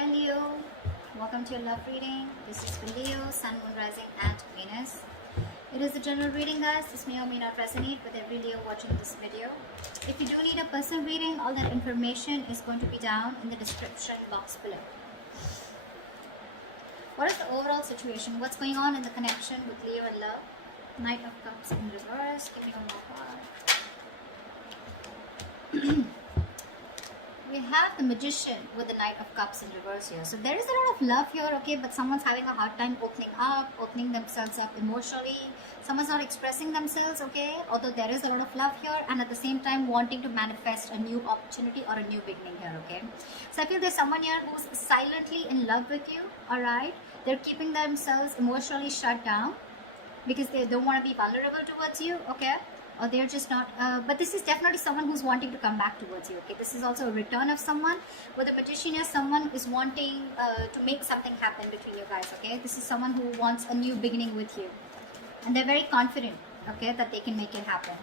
Hi Leo, welcome to your love reading. This is for Leo, Sun, Moon, Rising and Venus. It is a general reading, guys. This may or may not resonate with every Leo watching this video. If you do need a personal reading, all that information is going to be down in the description box below. What is the overall situation? What's going on in the connection with Leo and love? Knight of Cups in reverse. Give me one more card. We have the Magician with the Knight of Cups in reverse here. So there is a lot of love here, okay, but someone's having a hard time opening themselves up emotionally. Someone's not expressing themselves, okay, although there is a lot of love here, and at the same time wanting to manifest a new opportunity or a new beginning here, okay. So I feel there's someone here who's silently in love with you, all right. They're keeping themselves emotionally shut down because they don't want to be vulnerable towards you, okay. Or they're just not, but this is definitely someone who's wanting to come back towards you, okay. This is also a return of someone. With the Magician here, someone is wanting to make something happen between you guys, okay. This is someone who wants a new beginning with you, and they're very confident, okay, that they can make it happen.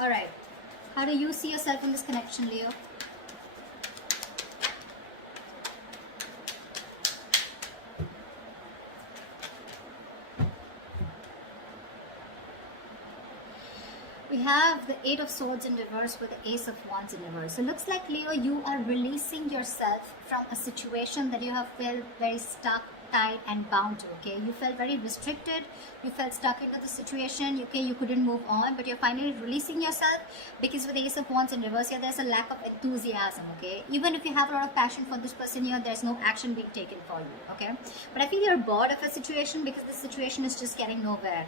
All right, how do you see yourself in this connection, Leo? We have the Eight of Swords in reverse with the Ace of Wands in reverse. So it looks like, Leo, you are releasing yourself from a situation that you have felt very stuck, tied and bound to, okay. You felt very restricted, you felt stuck into the situation, okay, you couldn't move on, but you're finally releasing yourself because with the Ace of Wands in reverse here, there's a lack of enthusiasm, okay. Even if you have a lot of passion for this person here, there's no action being taken for you, okay. But I feel you're bored of a situation because the situation is just getting nowhere.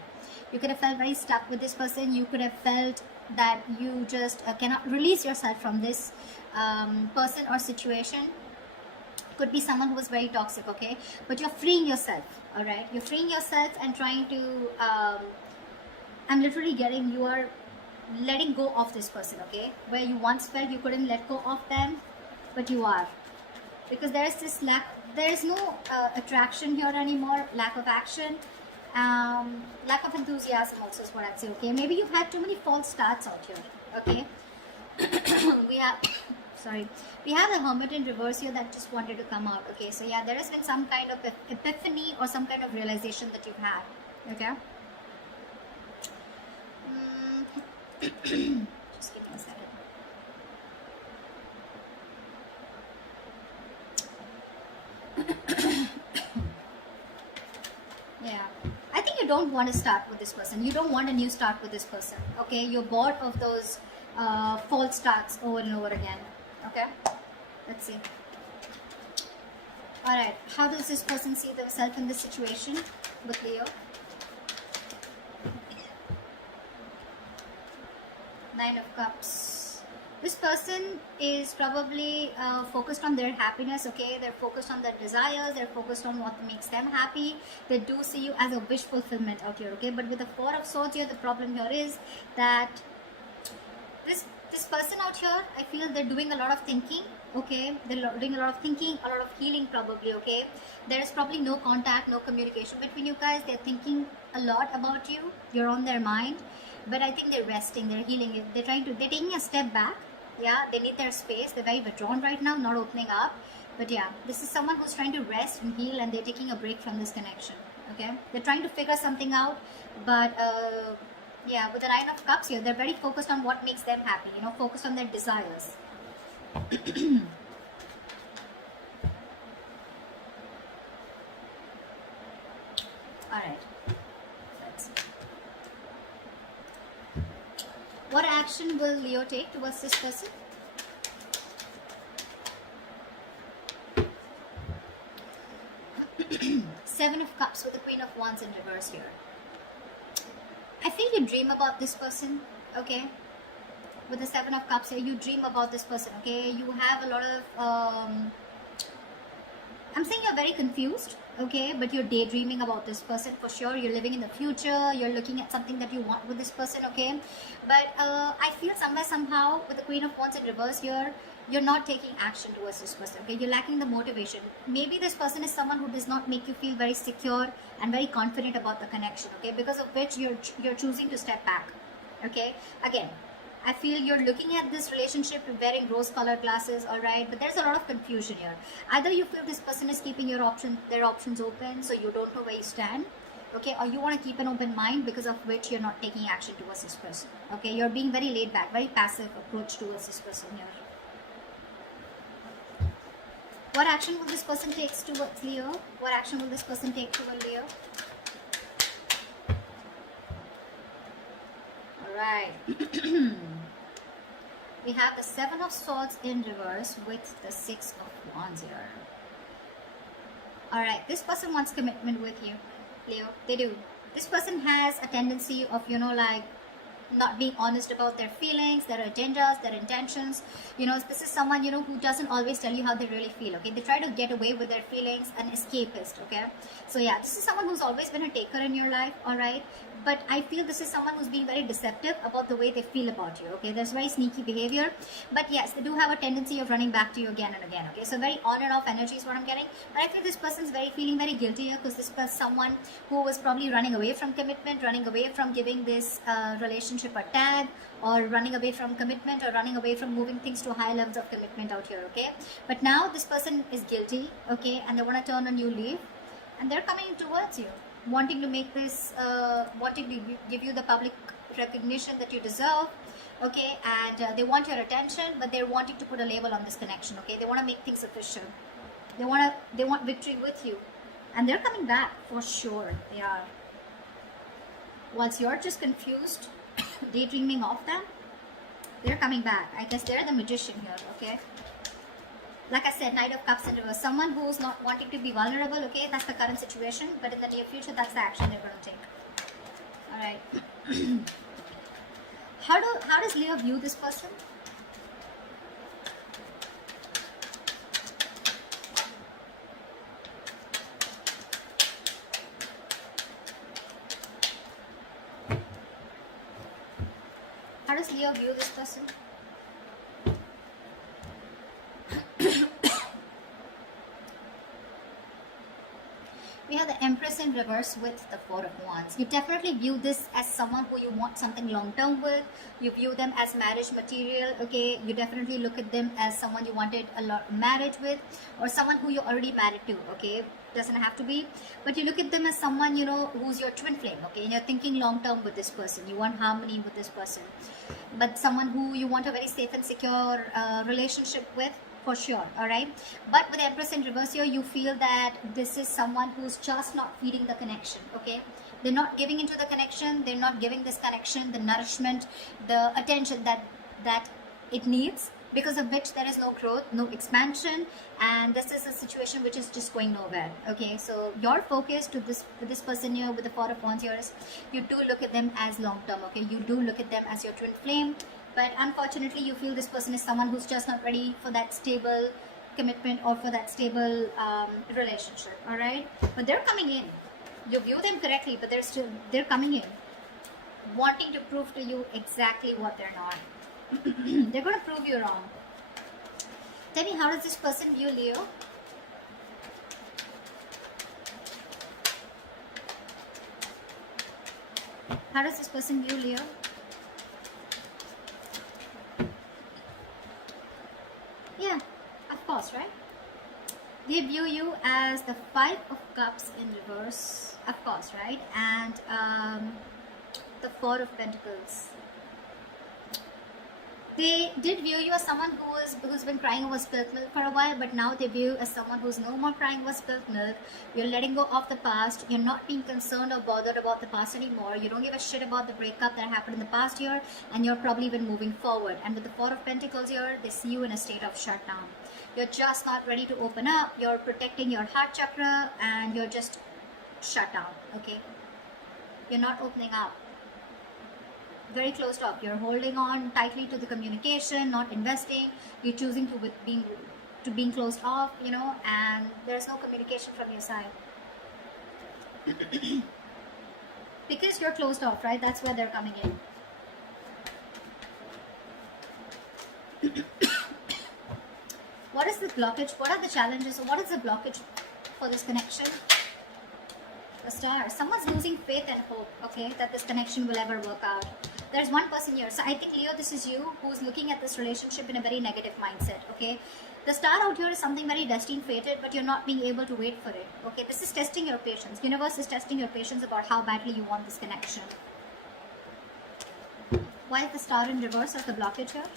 You could have felt very stuck with this person. You could have felt that you just cannot release yourself from this person or situation. Could be someone who was very toxic, okay, but you're freeing yourself, all right. You're freeing yourself and trying to I'm literally getting, you are letting go of this person, okay, where you once felt you couldn't let go of them, but you are, because there is this there is no attraction here anymore, lack of action, lack of enthusiasm also is what I'd say, okay. Maybe you've had too many false starts out here, okay. we have the Hermit in reverse here that just wanted to come out, okay. So yeah, there has been some kind of epiphany or some kind of realization that you've had, okay. Just give me a second. Yeah, I think you don't want to start with this person. You don't want a new start with this person, okay. You're bored of those false starts over and over again, okay. Let's see. All right, how does this person see themselves in this situation with Leo? Nine of Cups. This person is probably focused on their happiness, okay. They're focused on their desires, they're focused on what makes them happy. They do see you as a wish fulfillment out here, okay. But with the Four of Swords here, the problem here is that this person out here, I feel they're doing a lot of thinking, okay. They're doing a lot of thinking, a lot of healing probably, okay. There is probably no contact, no communication between you guys. They're thinking a lot about you, you're on their mind, but I think they're resting, they're healing, they're taking a step back. Yeah, they need their space. They're very withdrawn right now, not opening up. But yeah, this is someone who's trying to rest and heal, and they're taking a break from this connection, okay. They're trying to figure something out, but yeah, with the Nine of Cups here, they're very focused on what makes them happy, you know, focused on their desires. All right. Let's see. What action will Leo take towards this person? Seven of Cups with the Queen of Wands in reverse here. I feel you dream about this person, okay. With the Seven of Cups here, you dream about this person, okay. You have a lot of I'm saying you're very confused, okay, but you're daydreaming about this person for sure. You're living in the future, you're looking at something that you want with this person, okay. But I feel somehow with the Queen of Wands in reverse here, you're not taking action towards this person, okay. You're lacking the motivation. Maybe this person is someone who does not make you feel very secure and very confident about the connection, okay, because of which you're choosing to step back, okay. Again, I feel you're looking at this relationship wearing rose-colored glasses, all right? But there's a lot of confusion here. Either you feel this person is keeping their options open, so you don't know where you stand, okay? Or you want to keep an open mind, because of which you're not taking action towards this person, okay? You're being very laid back, very passive approach towards this person here. What action will this person take towards Leo? What action will this person take towards Leo? Alright. We have the Seven of Swords in reverse with the Six of Wands here. Alright, this person wants commitment with you, Leo. They do. This person has a tendency of, like, not being honest about their feelings, their agendas, their intentions. This is someone, who doesn't always tell you how they really feel, okay? They try to get away with their feelings, an escapist, okay? So yeah, this is someone who's always been a taker in your life, all right? But I feel this is someone who's being very deceptive about the way they feel about you, okay? There's very sneaky behavior, but yes, they do have a tendency of running back to you again and again, okay? So very on and off energy is what I'm getting. But I feel this person's feeling very guilty here, because this is someone who was probably running away from commitment, running away from giving this relationship a tag, or running away from commitment, or running away from moving things to high levels of commitment out here, okay? But now this person is guilty, okay? And they want to turn a new leaf, and they're coming towards you, wanting to make this, wanting to give you the public recognition that you deserve, okay? And they want your attention, but they're wanting to put a label on this connection, okay? They want to make things official. They want victory with you, and they're coming back for sure. They are. Once you're just confused, daydreaming of them, they're coming back. I guess they're the magician here, okay? Like I said, Knight of Cups in reverse. Someone who's not wanting to be vulnerable, okay? That's the current situation. But in the near future, that's the action they're going to take. Alright. How does Leo view this person? How does Leo view this person? We have the Empress in reverse with the Four of Wands. You definitely view this as someone who you want something long-term with. You view them as marriage material, okay? You definitely look at them as someone you wanted a lot marriage with, or someone who you're already married to, okay? Doesn't have to be, but you look at them as someone, who's your twin flame, okay? And you're thinking long-term with this person. You want harmony with this person, but someone who you want a very safe and secure relationship with, for sure, all right? But with Empress in reverse here, you feel that this is someone who's just not feeding the connection, okay? They're not giving into the connection. They're not giving this connection the nourishment, the attention that it needs, because of which there is no growth, no expansion, and this is a situation which is just going nowhere, okay? So your focus to this person here with the Four of Wands here is, you do look at them as long-term, okay? You do look at them as your twin flame. But unfortunately, you feel this person is someone who's just not ready for that stable commitment, or for that stable relationship, all right? But they're coming in. You view them correctly, but they're coming in, wanting to prove to you exactly what they're not. They're going to prove you wrong. Tell me, how does this person view Leo? How does this person view Leo? Yeah, of course, right? They view you as the Five of Cups in reverse, of course, right? And the Four of Pentacles. They did view you as someone who's been crying over spilt milk for a while, but now they view you as someone who's no more crying over spilt milk. You're letting go of the past. You're not being concerned or bothered about the past anymore. You don't give a shit about the breakup that happened in the past year, and you're probably even moving forward. And with the Four of Pentacles here, they see you in a state of shutdown. You're just not ready to open up. You're protecting your heart chakra, and you're just shut down, okay? You're not opening up. Very closed off. You're holding on tightly to the communication, not investing. You're choosing to being closed off, and there's no communication from your side. Because you're closed off, right? That's where they're coming in. What is the blockage? What are the challenges? What is the blockage for this connection? The Star. Someone's losing faith and hope, okay, that this connection will ever work out. There's one person here. So I think, Leo, this is you who's looking at this relationship in a very negative mindset, okay? The star out here is something very destined, fated, but you're not being able to wait for it, okay? This is testing your patience. Universe is testing your patience about how badly you want this connection. Why is the star in reverse of the blockage here?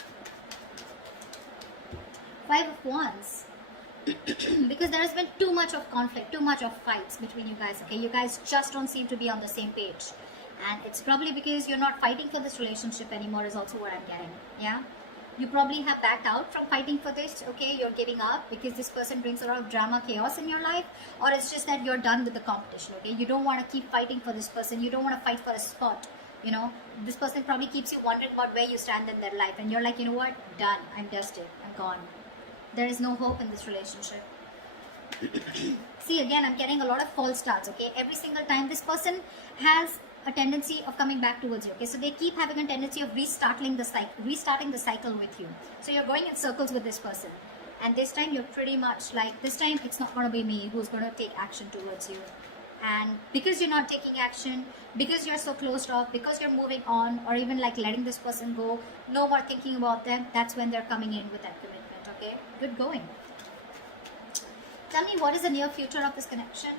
Five of Wands. Because there has been too much of conflict, too much of fights between you guys, okay? You guys just don't seem to be on the same page. And it's probably because you're not fighting for this relationship anymore is also what I'm getting, yeah? You probably have backed out from fighting for this, okay? You're giving up because this person brings a lot of drama, chaos in your life, or it's just that you're done with the competition, okay? You don't want to keep fighting for this person. You don't want to fight for a spot, you know? This person probably keeps you wondering about where you stand in their life, and you're like, you know what? Done. I'm dusted. I'm gone. There is no hope in this relationship. See, again, I'm getting a lot of false starts, okay? Every single time this person has a tendency of coming back towards you, okay? So they keep having a tendency of restarting the cycle with you. So you're going in circles with this person. And this time you're pretty much like, this time it's not going to be me who's going to take action towards you. And because you're not taking action, because you're so closed off, because you're moving on, or even like letting this person go, no more thinking about them, that's when they're coming in with that commitment, okay? Good going. Tell me, what is the near future of this connection?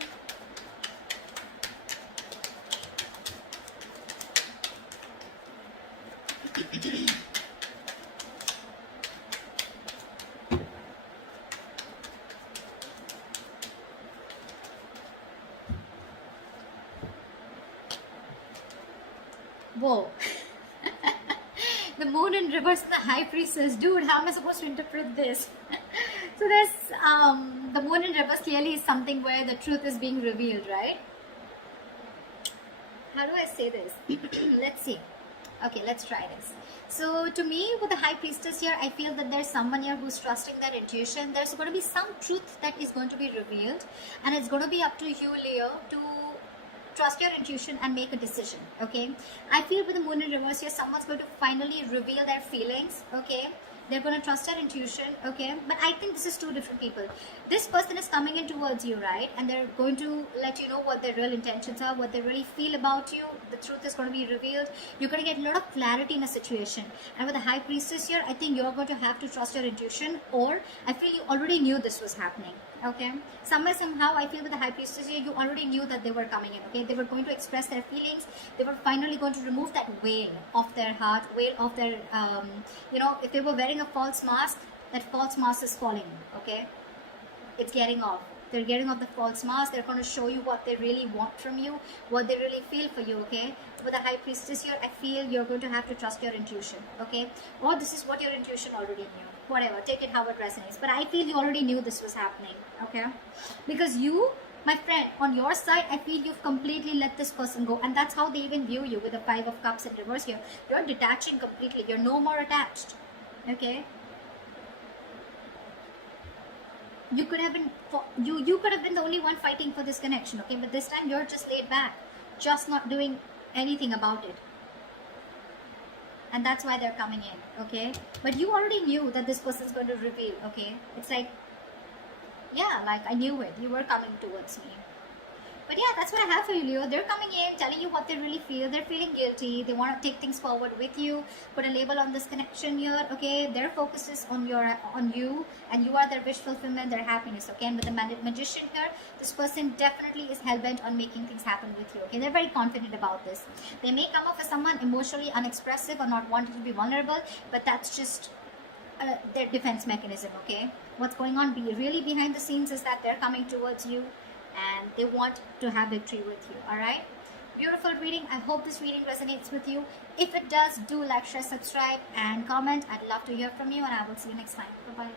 Whoa. The moon in reverse and the high priestess. Dude, how am I supposed to interpret this? So there's the moon in reverse clearly is something where the truth is being revealed, right? How do I say this? Let's see. Okay, let's try this. So to me, with the high priestess here, I feel that there's someone here who's trusting their intuition. There's going to be some truth that is going to be revealed, and it's going to be up to you, Leo, to trust your intuition and make a decision, okay? I feel with the moon in reverse here, someone's going to finally reveal their feelings, okay? They're going to trust their intuition, okay? But I think this is two different people. This person is coming in towards you, right? And they're going to let you know what their real intentions are, what they really feel about you. The truth is going to be revealed. You're going to get a lot of clarity in a situation. And with the high priestess here, I think you're going to have to trust your intuition, or I feel you already knew this was happening, okay? Somehow, I feel with the high priestess here, you already knew that they were coming in, okay? They were going to express their feelings. They were finally going to remove that veil of their heart, veil of their, you know, if they were wearing a false mask, that false mask is falling, okay? It's getting off. They're getting off the false mask. They're going to show you what they really want from you, what they really feel for you, okay? With the high priestess here, I feel you're going to have to trust your intuition, okay? Or this is what your intuition already knew. Whatever, take it how it resonates. But I feel you already knew this was happening, okay? Because you, my friend, on your side, I feel you've completely let this person go. And that's how they even view you with the Five of Cups in reverse here. You're detaching completely. You're no more attached, okay? You could have been you could have been the only one fighting for this connection, okay? But this time you're just laid back, just not doing anything about it. And that's why they're coming in, okay? But you already knew that this person's going to reveal, okay? It's like, yeah, like I knew it. You were coming towards me. But yeah, that's what I have for you, Leo. They're coming in, telling you what they really feel. They're feeling guilty. They want to take things forward with you. Put a label on this connection here, okay? Their focus is on you, and you are their wish fulfillment, their happiness, okay? And with the magician here, this person definitely is hell-bent on making things happen with you, okay? They're very confident about this. They may come off as someone emotionally unexpressive or not wanting to be vulnerable, but that's just their defense mechanism, okay? What's going on really behind the scenes is that they're coming towards you, and they want to have victory with you, all right? Beautiful reading. I hope this reading resonates with you. If it does, do like, share, subscribe, and comment. I'd love to hear from you, and I will see you next time. Bye-bye.